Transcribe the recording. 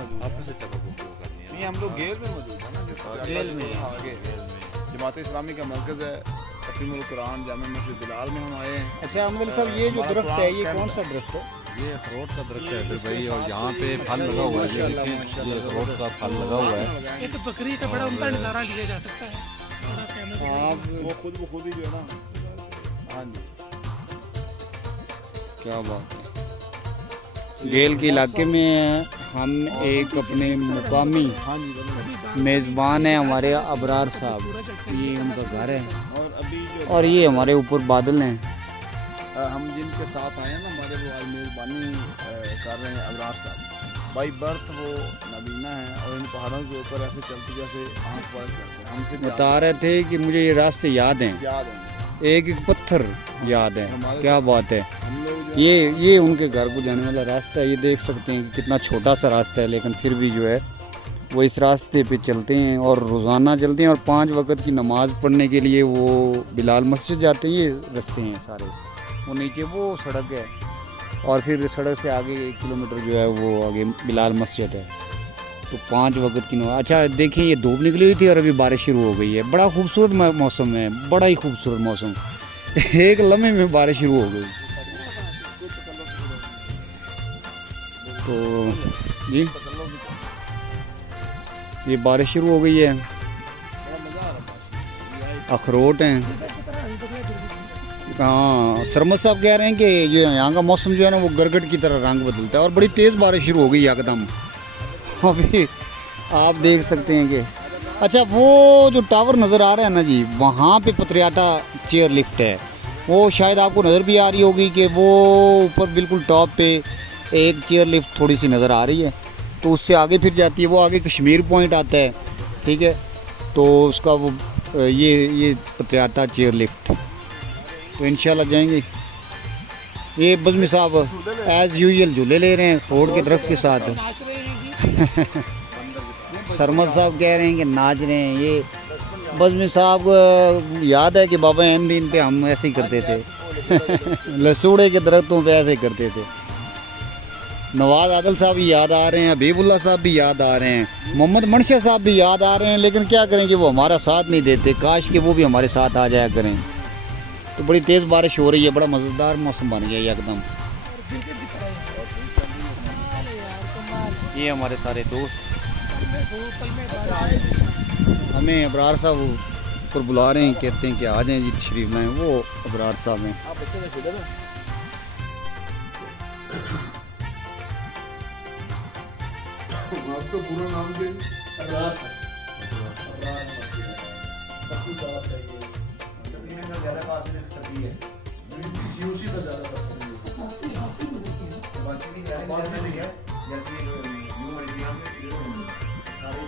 मौजूद आपस से चलो गुफ्तगू करनी है। नहीं, हम लोग गेल में मौजूद है ना, गेल में। आगे जमात इस्लामी का मरकज़ है, तफहीमुल कुरान जामे मस्जिद बिलाल में हम आए हैं। अच्छा अहमद अली साहब, ये जो हमारा दरख्त है ये कुरान कौन सा दरख्त है? ये अखरोट का दरख्त है फिर भाई, और यहाँ पे फल लगा हुआ है, ये देखिए ये अखरोट का फल लगा हुआ है। एक बकरी का बड़ा उनका नज़ारा लिया जा सकता है। बड़ा फेमस है। हाँ, वो खुद ही जो है ना। हाँ जी, क्या बात है। गेल के इलाके में हम एक अपने मुकामी हाँ जी बिल्कुल। मेज़बान है हमारे अबरार साहब, ये उनका घर है और अभी जो और ये हमारे ऊपर बादल हैं। हम जिनके साथ आए हैं ना, हमारे वो आज मेज़बानी कर रहे हैं अबरार साहब। बाई बर्थ वो नबीना है और इन पहाड़ों के ऊपर ऐसे चलते जैसे आँख पर चलते हैं। हमसे भी बता रहे थे कि मुझे ये रास्ते याद हैं, याद है एक एक पत्थर याद है। क्या बात है। हम लोग जो ये उनके घर को जाने वाला रास्ता है। ये देख सकते हैं कि कितना छोटा सा रास्ता है, लेकिन फिर भी जो है वो इस रास्ते पे चलते हैं और रोज़ाना चलते हैं और 5 वक्त की नमाज़ पढ़ने के लिए वो बिलाल मस्जिद जाते हैं। ये रास्ते हैं सारे, वो नीचे वो सड़क है और फिर सड़क से आगे 1 किलोमीटर जो है वो आगे बिलाल मस्जिद है। तो 5 वक्त की नमाज। अच्छा देखिए, ये धूप निकली हुई थी और अभी बारिश शुरू हो गई है। बड़ा खूबसूरत मौसम है, बड़ा ही खूबसूरत मौसम। एक लम्हे में बारिश शुरू हो गई। तो जी ये बारिश शुरू हो गई है, अखरोट हैं। हाँ, सरमद साहब कह रहे हैं कि ये यहाँ का मौसम जो है ना वो गरगट की तरह रंग बदलता है और बड़ी तेज़ बारिश शुरू हो गई एकदम। अभी आप देख सकते हैं कि अच्छा वो जो टावर नज़र आ रहा है ना जी, वहाँ पे पत्रियाटा चेयर लिफ्ट है। वो शायद आपको नज़र भी आ रही होगी कि वो ऊपर बिल्कुल टॉप पे एक चेयर लिफ्ट थोड़ी सी नज़र आ रही है। तो उससे आगे फिर जाती है, वो आगे कश्मीर पॉइंट आता है, ठीक है। तो उसका वो ये पत्रियाटा चेयर लिफ्ट, तो इंशाल्लाह जाएंगे। ये बज़मी साहब एज़ यूजुअल झूले ले रहे हैं अखरोट के दरख्त के साथ। नाच रहे हैं जी। सरमद साहब कह रहे हैं कि नाच रहे हैं। ये बज़मी साहब को याद है कि बाबा एन दिन पे हम ऐसे ही करते थे लसूड़े के दरख्तों पे ऐसे ही करते थे। नवाज़ आदिल साहब भी याद आ रहे हैं, हबीबुल्लाह साहब भी याद आ रहे हैं, मोहम्मद मनशा साहब भी याद आ रहे हैं। लेकिन क्या करें कि वो हमारा साथ नहीं देते, काश कि वो भी हमारे साथ आ जाया करें। तो बड़ी तेज़ बारिश हो रही है, बड़ा मज़ेदार मौसम बन गया एकदम। ये हमारे सारे दोस्त हमें अबरार साहब ऊपर बुला रहे हैं, कहते हैं कि आ जाएं जी, तशरीफ़ लाएं। वो अबरार साहब हैं। आपका पूरा नाम क्या है? ज़्यादा पास में सभी है, उसी पर ज़्यादा पसंद है। जैसे न्यू मर्जिया में सारे